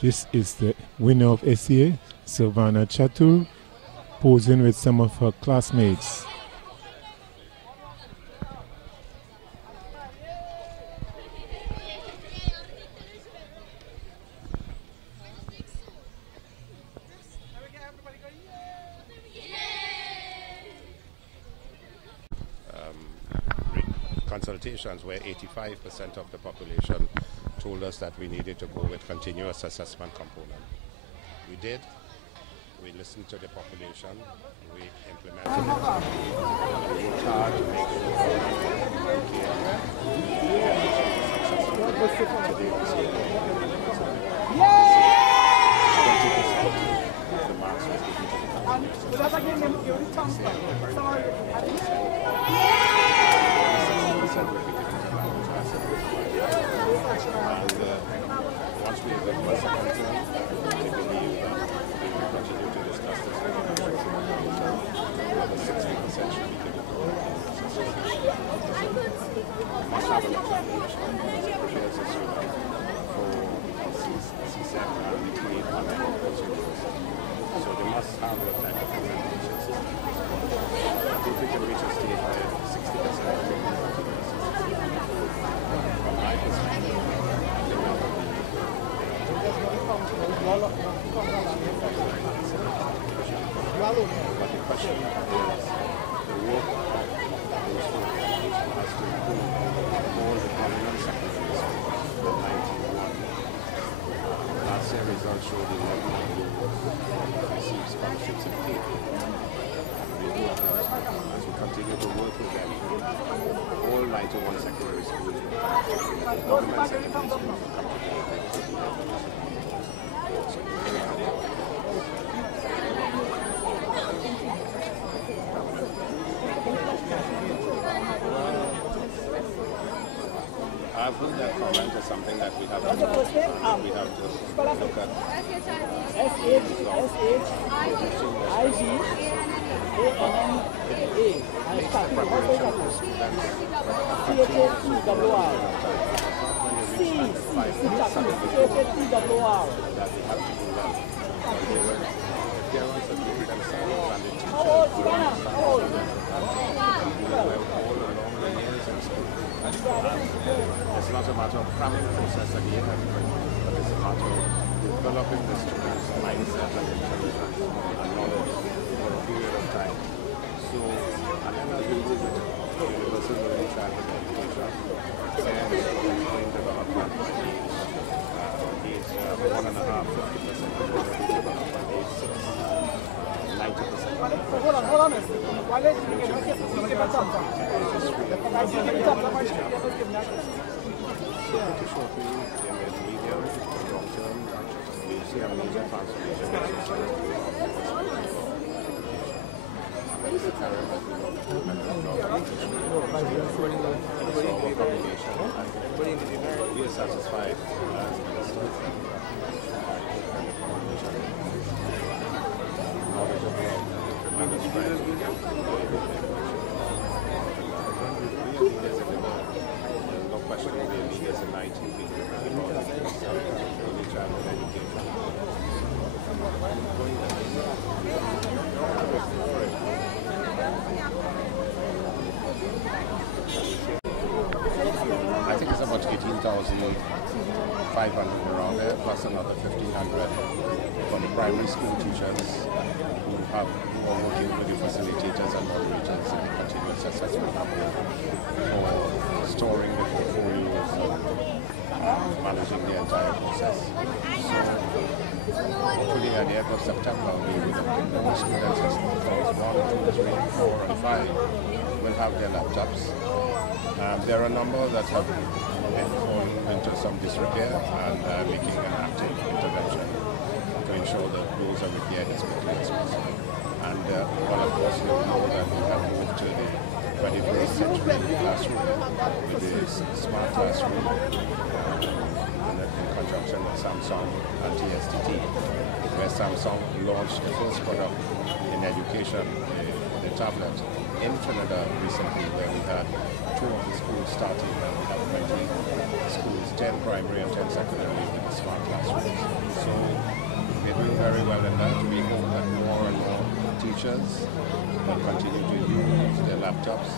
This is the winner of SEA, Shivanna Chatoor, posing with some of her classmates. Consultations where 85% of the population told us that we needed to go with continuous assessment component. We did. We listened to the population. We implemented it. We worked hard to make sure once we have the first second term, we believe that we will continue to discuss this with the over 60% should be given. We must have an examination because it prepares us for C7 and the 28 online procedures. So they must have a type of examination system. I think we can reach a stage where 60% of the from my perspective, but the question is the work those two has to improve all the prominent secretaries of 91. Last year results showed 11 received scholarships in Cape. As we continue to work with them, all 91 secondary schools, government secondary schools will come together. I've heard that comment is something that we have to look at. It's not a matter of cramming the process again, but it's a matter of developing the students' mindset and intelligence and knowledge for a period of time. So, and then as we move it, universal learning childhood education, and brain development is 1.5, 50% of the brain development, age 6, 90%. Pretty shortly in the medium, long term, we see a major transformation in society. It's a career that we want to do a job of so our combination, and we are satisfied as ministers and the combination. Knowledge of law, tremendous strength, we can questioning the leaders in IT people about early childhood education. I think it's about 18,500 around there, plus another 1,500 for the primary school teachers who are working with the facilitators and moderators in the continuous assessment for storing the portfolios and managing the entire process. So hopefully at the end of September we will have more students as class 1, 2, 3, 4 and 5 will have their laptops. There are a number that have fallen into some disrepair and making an active intervention to ensure that those are repaired as quickly as possible. And well, of course, you know that we have moved to the 21st century classroom with the smart classroom in conjunction with Samsung and TSTT, where Samsung launched the first product in education, the tablet, in Trinidad recently, where we had 2 of the schools starting, and we have 20 schools, 10 primary and 10 secondary with the smart classrooms. So we're doing very well in that. We hope that more and more teachers will continue to use their laptops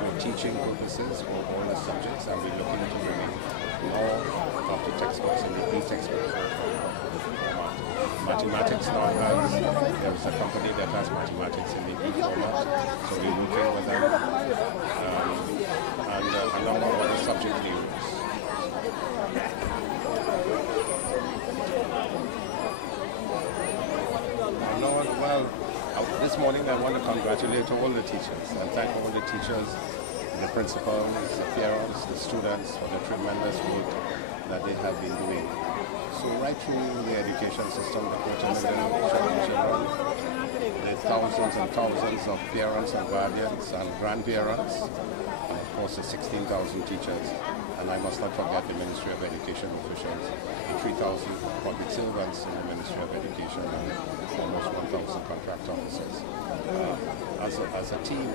for teaching purposes for all the subjects, and we're looking to bring more of the textbooks in the e-textbook format. Mathematics now has, there is a company that has mathematics in the e-format, so we're working with them, and along with other subject areas. Lord, well, this morning I want to congratulate all the teachers and thank all the teachers, the principals, the parents, the students for the tremendous work that they have been doing. So right through the education system, the thousands and thousands of parents and guardians and grandparents, and of course the 16,000 teachers, and I must not forget the Ministry of Education officials, the 3,000 public servants in the Ministry of Education, and almost 1,000 contract officers. As a team,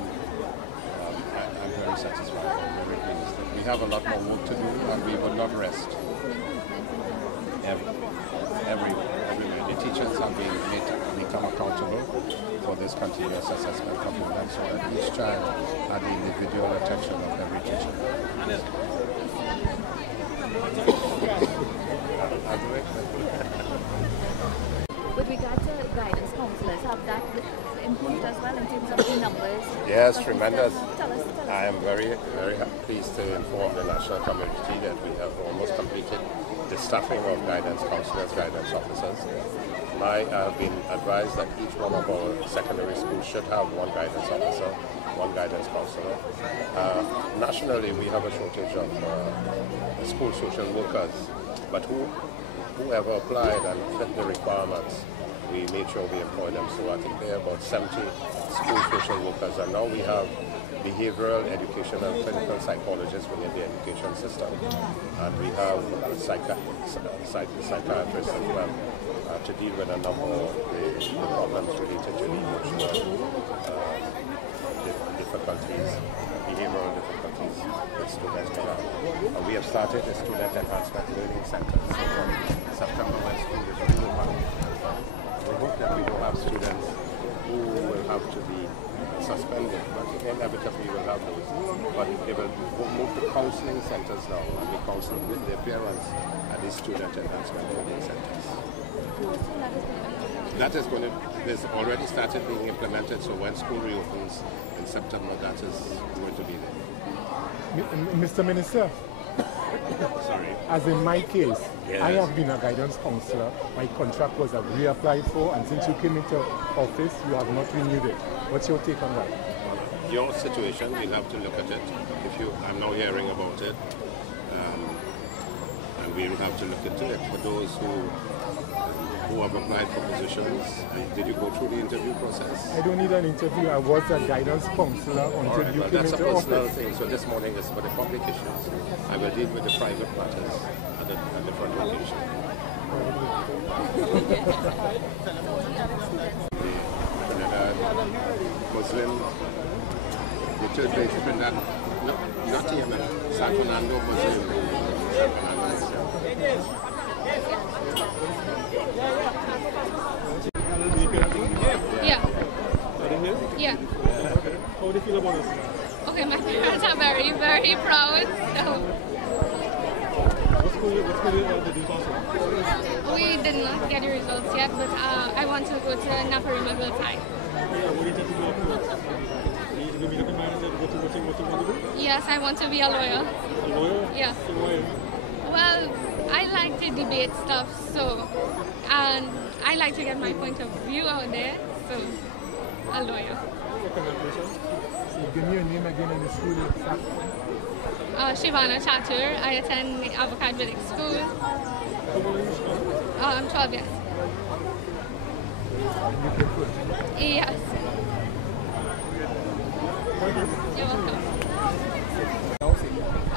I'm very satisfied, I'm very pleased. We have a lot more work to do, and we will not rest. Every day. The teachers have become accountable for this continuous assessment component, so that each child had the individual attention of every teacher. With regard to guidance counselors, have that improved as well in terms of the numbers? Yes, tremendous. Tell us. I am very, very pleased to inform the national community that we have almost completed the staffing of guidance counselors, guidance officers. I have been advised that each one of our secondary schools should have one guidance officer, one guidance counselor. Nationally, we have a shortage of school social workers, but whoever applied and fit the requirements, we made sure we employ them. So I think there are about 70 school social workers, and now we have behavioral, educational, clinical psychologists within the education system, and we have psychiatrists as well to deal with a number of the problems related to the emotional difficulties, behavioral difficulties that students may have. We have started a student enhancement learning center. So from September, when school is reopened, we hope that we don't have students who will have to be suspended, but inevitably will have those. But they will move to counseling centers now and be counseling with their parents at these student enhancement learning centers. That is going to, there's already started being implemented, so when school reopens in September, that is going to be there. Mr. Minister, Sorry. as in my case, Yes. I have been a guidance counselor. My contract was reapplied for, and since you came into office, you have not renewed it. What's your take on that? Your situation, we'll have to look at it. I'm now hearing about it, and we'll have to look into it. For those who have applied for positions, did you go through the interview process? I don't need an interview. I was a guidance counselor until you came That's a into personal office. thing. So this morning is for the public issues. I will deal with the private matters at the front location. Trinidad, Muslim, the third place is Trinidad, not Yemen, San Fernando Muslim. San Fernando Muslim. Yeah. Yeah. How do you feel about this? Okay, my parents are very, very proud. So What school did you pass on? we did not get the results yet, but I want to go to Naparima Hillside. What do you think you do afterwards? Are you going to be looking at what you want to do? Yes, I want to be a lawyer. A lawyer? Yes. So why? Well, I like to debate stuff, and I like to get my point of view out there, so a lawyer. Congratulations. Give me your name again in the school. Shivanna Chatoor. I attend the Avocad Village School. How old are you? I'm 12 years. Yes. You're welcome.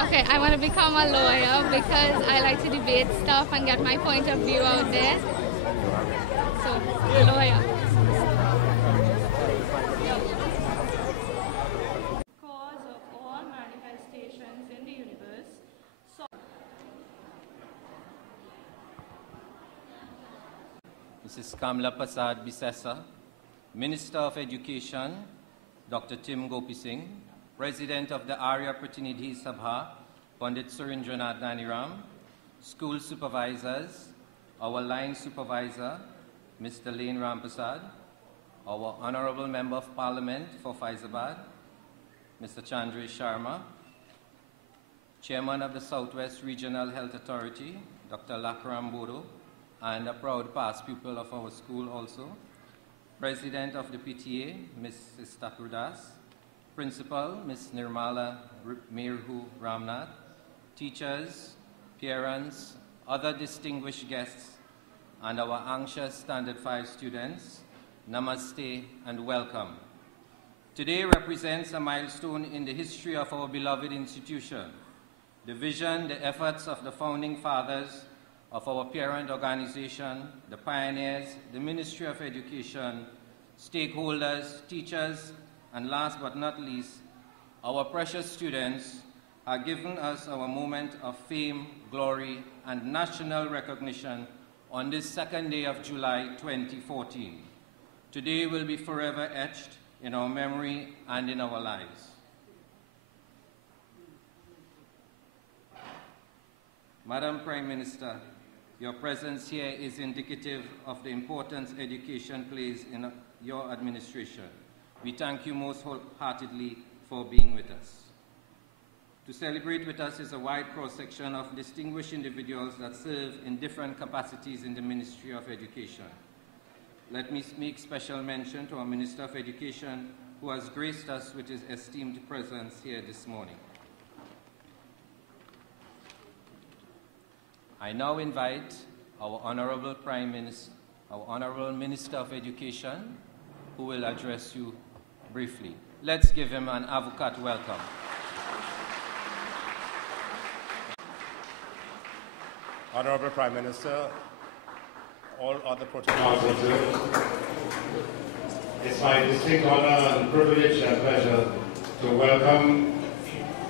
Okay, I want to become a lawyer because I like to debate stuff and get my point of view out there. So, a lawyer. Cause of all manufacturing Mrs. Kamla Prasad Bisesa, Minister of Education, Dr. Tim Gopi Singh, President of the Arya Pratinidhi Sabha, Pandit Surendranath Naniram, school supervisors, our line supervisor, Mr. Lane Ramprasad, our Honorable Member of Parliament for Fyzabad, Mr. Chandresh Sharma, Chairman of the Southwest Regional Health Authority, Dr. Lakram Bodo, and a proud past pupil of our school also, President of the PTA, Mrs. Thakur Das, Principal, Ms. Nirmala Mirhu Ramnath, teachers, parents, other distinguished guests, and our anxious Standard 5 students, namaste and welcome. Today represents a milestone in the history of our beloved institution. The vision, the efforts of the founding fathers of our parent organization, the pioneers, the Ministry of Education, stakeholders, teachers, and last but not least, our precious students have given us our moment of fame, glory, and national recognition on this second day of July 2014. Today will be forever etched in our memory and in our lives. Madam Prime Minister, your presence here is indicative of the importance education plays in your administration. We thank you most wholeheartedly for being with us. To celebrate with us is a wide cross-section of distinguished individuals that serve in different capacities in the Ministry of Education. Let me make special mention to our Minister of Education, who has graced us with his esteemed presence here this morning. I now invite our Honorable Prime Minister, our Honorable Minister of Education, who will address you briefly. Let's give him an avocat welcome. Honorable Prime Minister, all other protocols observed. It's my distinct honor and privilege and pleasure to welcome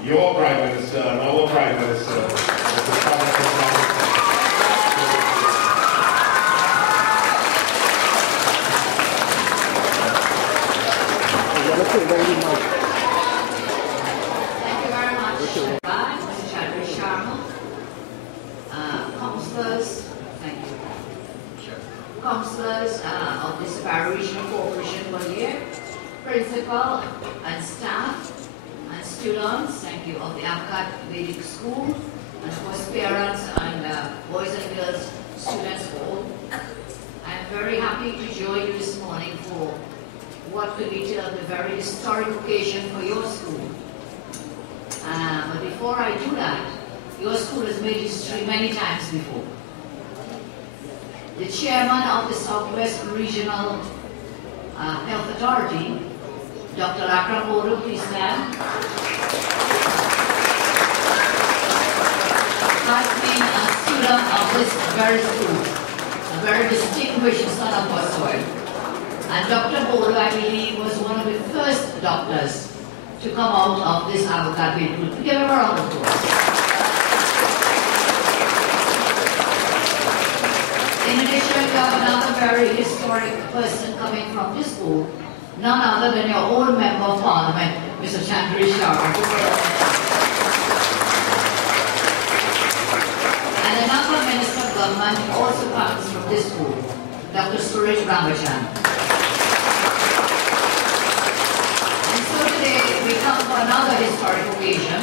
your Prime Minister and our Prime Minister, Mr. Shivanna Chatoor. Thank you very much, Mr. Chandresh Sharma. Councillors, thank you. Councillors of the Siparia Regional Corporation for here, principal and staff and students, thank you, of the Avocat Vedic School, and of course parents and boys and girls students all. I'm very happy to join you this morning for what could be termed a very historic occasion for your school. But before I do that, your school has made history many times before. The chairman of the Southwest Regional Health Authority, Dr. Lakram Bodo, please stand, has been a student of this very school, a very distinguished son of our soil. And Dr. Bodo, I believe, was one of the first doctors to come out of this avocat group. Give him a round of applause. In addition, we have another very historic person coming from this school, none other than your own Member of Parliament, Mr. Chandresh Sharma. And another Minister of Government also comes from this school, Dr. Suresh Ramachan. We come for another historic occasion,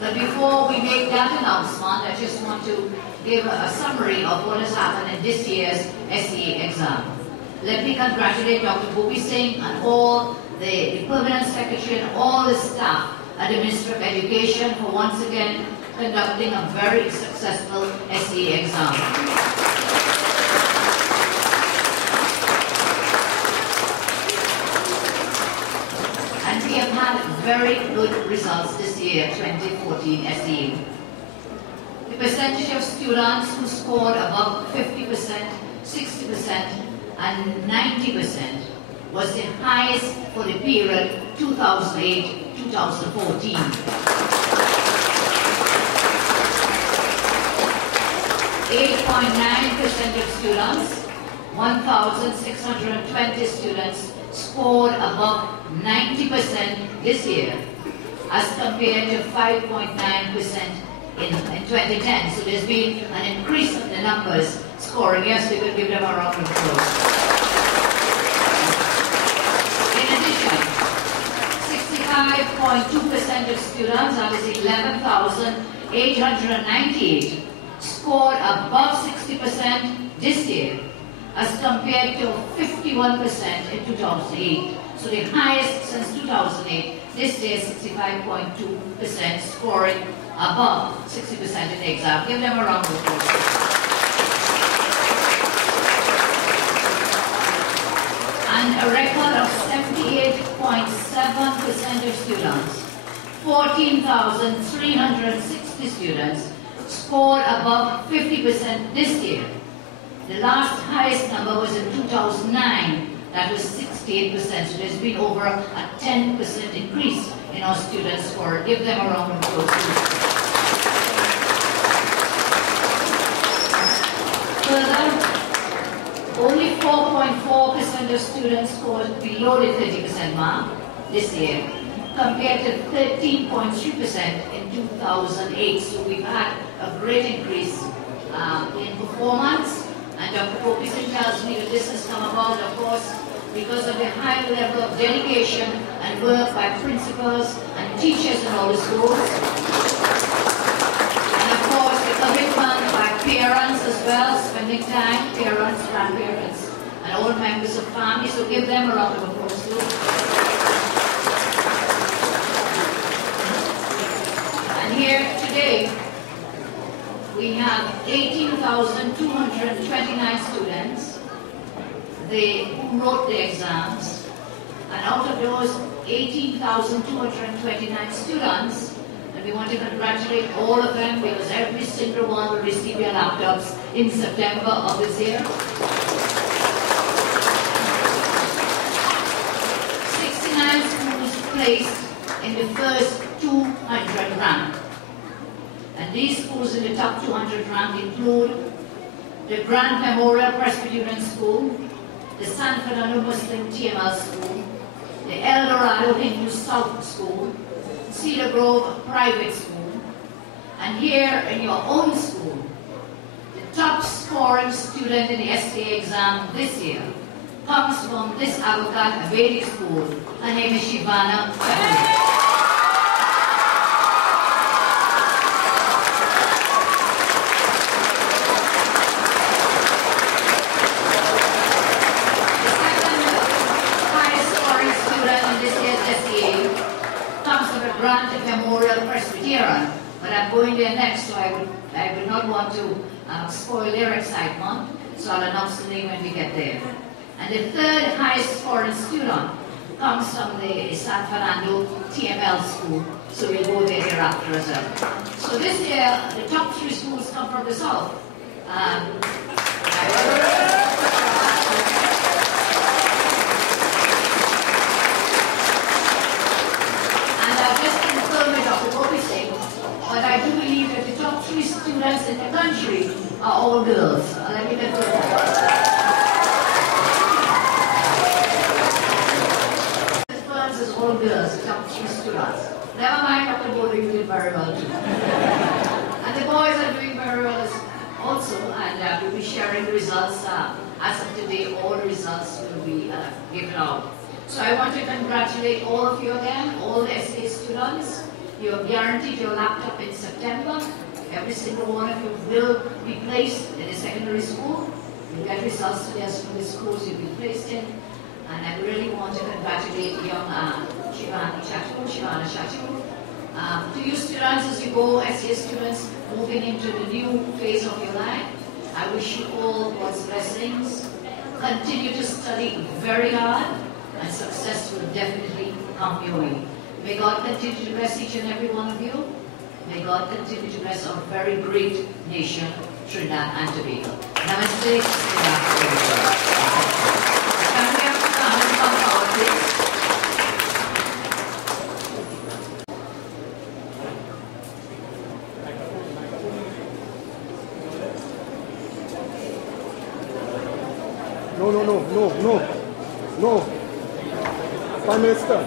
but before we make that announcement, I just want to give a summary of what has happened in this year's SEA exam. Let me congratulate Dr. Gopi Singh and all the Permanent Secretary and all the staff at the Ministry of Education for once again conducting a very successful SEA exam. We have had very good results this year, 2014 SEA. The percentage of students who scored above 50%, 60% and 90% was the highest for the period 2008-2014. 8.9% of students 1,620 students scored above 90% this year, as compared to 5.9% in 2010. So there's been an increase in the numbers scoring. Yes, we could give them a round of applause. In addition, 65.2% of students, that is 11,898, scored above 60% this year, as compared to 51% in 2008. So the highest since 2008. This year, 65.2% scoring above 60% in the exam. Give them a round of applause. And a record of 78.7% of students, 14,360 students, scored above 50% this year. The last highest number was in 2009. That was 68%, so there's been over a 10% increase in our students score. Give them a round of applause. Further, only 4.4% of students scored below the 30% mark this year, compared to 13.3% in 2008. So we've had a great increase in performance. And Dr. Kopison tells me that this has come about, of course, because of the high level of dedication and work by principals and teachers in all the schools. And of course, the commitment by parents as well, spending time, parents, grandparents, and all members of family. So give them a round of applause too. And here today, we have 18,229 students who wrote the exams, and out of those 18,229 students, and we want to congratulate all of them because every single one will receive their laptops in September of this year. 69 schools placed in the first 200 rank. And these schools in the top 200 rank include the Grand Memorial Presbyterian School, the San Fernando Muslim TML School, the El Dorado Hindu South School, Cedar Grove Private School, and here in your own school, the top scoring student in the STA exam this year comes from this Avocat Abedi School. Her name is Shivanna Chatoor. Granted Memorial Presbyterian, but I'm going there next, so I would not want to spoil their excitement, so I'll announce the name when we get there. And the third highest scoring student comes from the San Fernando TML school, so we'll go there thereafter as well. So this year, the top 3 schools come from the south. But I do believe that the top 3 students in the country are all girls. Let me confirm that. Firms is all girls, the top 3 students. Never mind, Dr. Bodo, you did very well too. And the boys are doing very well also, and we'll be sharing the results. As of today, all the results will be given out. So I want to congratulate all of you again, all the SK students. You are guaranteed your laptop in September. Every single one of you will be placed in a secondary school. You'll get results today as from the schools you'll be placed in. And I really want to congratulate young Shivanna Chatoor. To you students, as you go, SCA students, moving into the new phase of your life, I wish you all God's blessings. Continue to study very hard, and success will definitely come your way. May God continue to bless each and every one of you. May God continue to bless our very great nation, Trinidad and Tobago. Namaste. No. Prime Minister.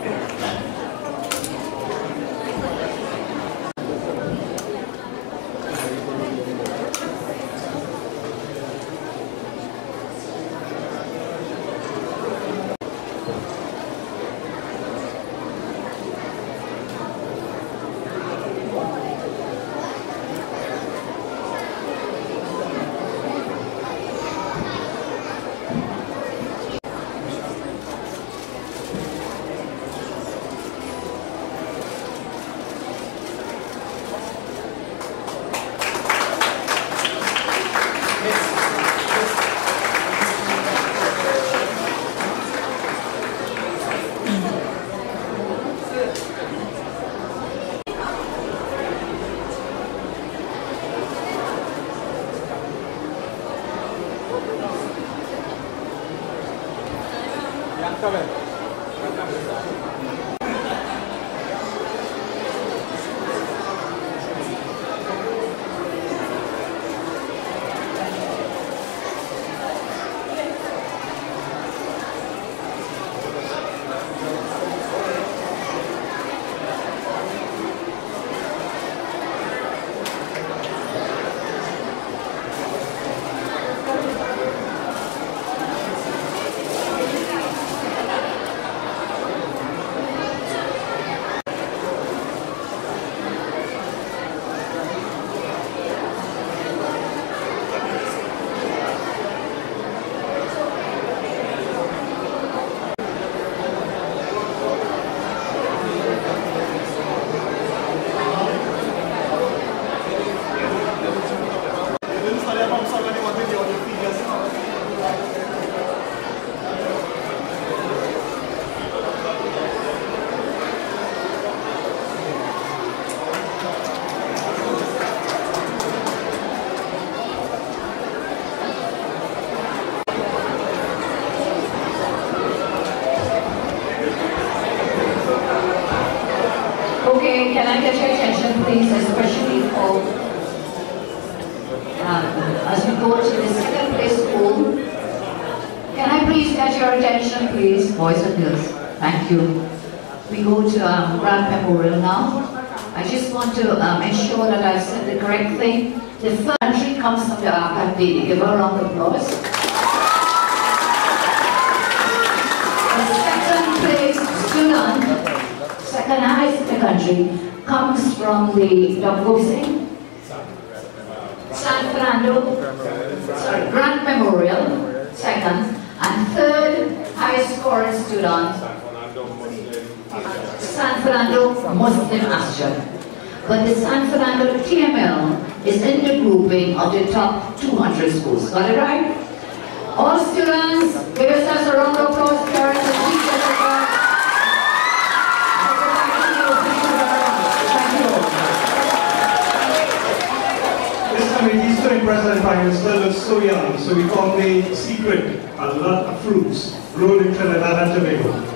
Okay, can I get your attention, please, especially for as we go to the second place school. Can I please get your attention, please, boys and girls? Thank you. We go to Grand Memorial now. I just want to ensure that I've said the correct thing. The first entry comes from the archive lady. Give her a round of applause. The second place student, second highest in the country, comes from the Grand Memorial, second, and third highest scoring student, San Fernando Muslim Asher. But the San Fernando TML is in the grouping of the top 200 schools. Got it right? All students, give us a round of applause, parents and teachers. President Prime Minister looks so young, so we found a secret, a lot of fruits grown in Trinidad and Tobago.